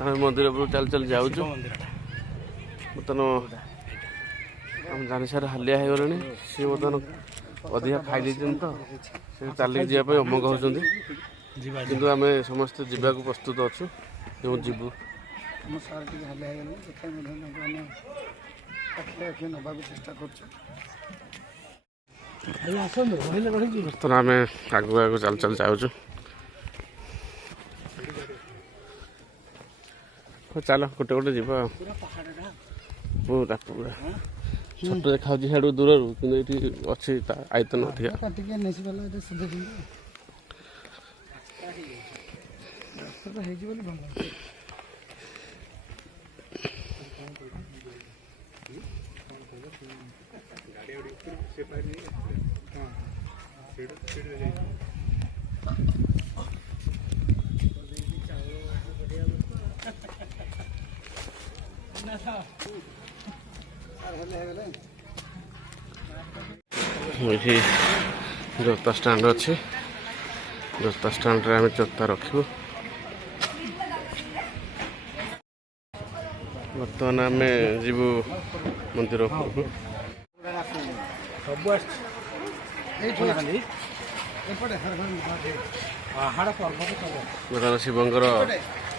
आम मंदिर उपरू चल चल जाऊँ बर्तन आम जानी सारे हालिया हो गले सी बर्तन अधिका खाई देते तो से चलिक जावाई अमक होती कि आम समस्ते जावाक प्रस्तुत अच्छु जो जीवु बर्तन आम आगू आगू चल चल जाऊँ चल गोटे गोटे जी पूरा पूरा छोट देखा सियाड़ू दूर कि अच्छी आयतन अधिका ये जोता स्टैंड अच्छे जोता स्टैंड रे आम जोता रखू बर्तमान आम जीवु मंदिर बर्तमान शिवंकर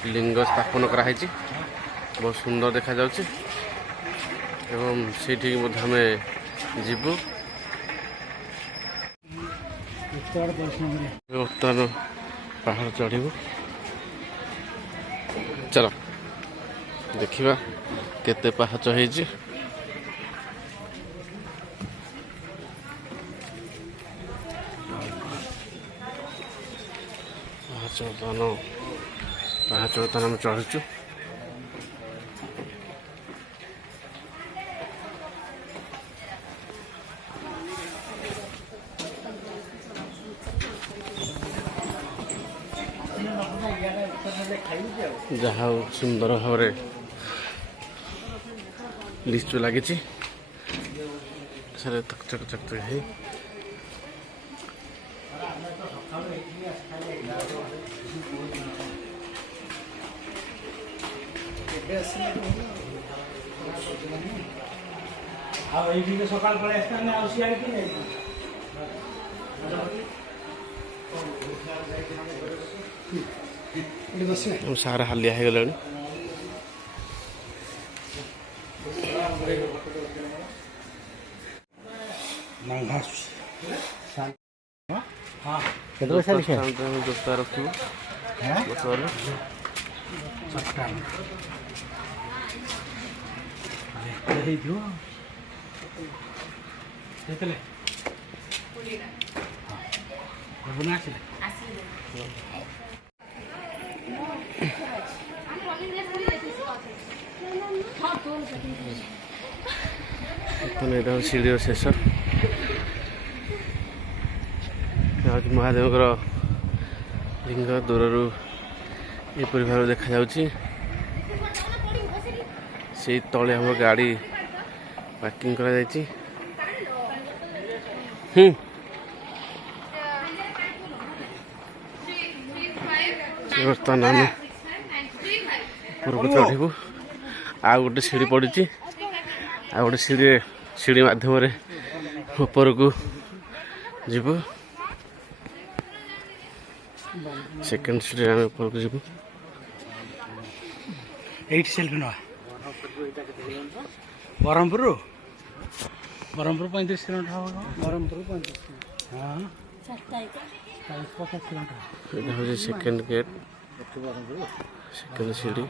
लिंग स्थापन कराई बहुत सुंदर देखा जाउछि एवं सेठी आम जीवु बर्तमान पहाड़ चढ़ू चल देखा केते पाहाच होइछि पाहाच बर्तमान आम चढ़ुचु जहा सुंदर भाव लिचु लगी सारे चक चक है सकाल सारा हालिया हो गला जोता रखू सीढ़ी शेष महादेव लिंग दूर यपरी भाव देखा से तले हम गाड़ी पार्किंग करा बर्तमान आम ऊपर चढ़ू आ गोटे सीढ़ी पड़ी आ गोटे सीढ़ी मध्यम ऊपर को जीवु सेकेंड सीढ़ी आम ऊपर को जीवु सेल्फी ना ब्रह्मपुर 35 किलोमीटर ब्रह्मपुर 35 हाँ सेकेंड गेट सेकेंड सीढ़ी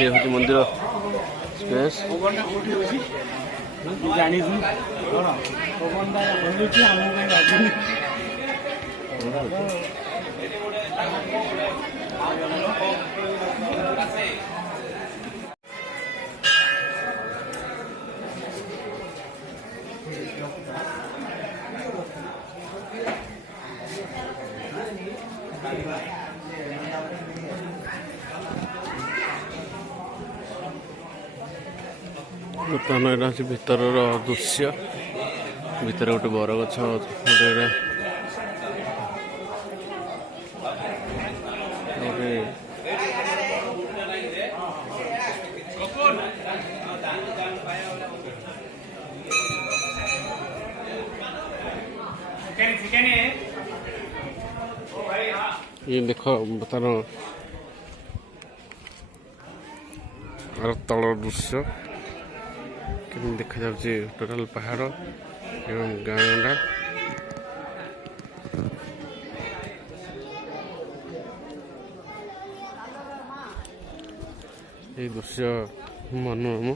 ये हूँ मंदिर स्पेस बर्तमान यहाँ हूँ भीतर दृश्य भीतर गोटे बरगछ गोटे ଗୋଟେ ये देख तार तल दृश्य केमती देखा जाଉଛି टोटाल पहाड़ एवं गाँडा ये दृश्य मनोरम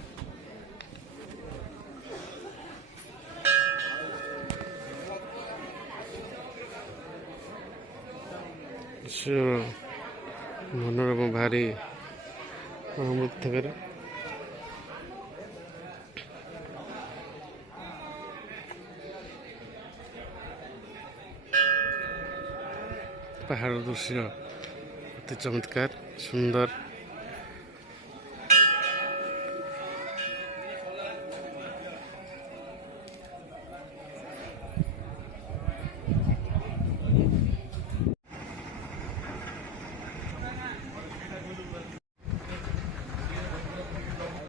मनोरम भारी थे पहाड़ दृश्य अति चमत्कार सुंदर।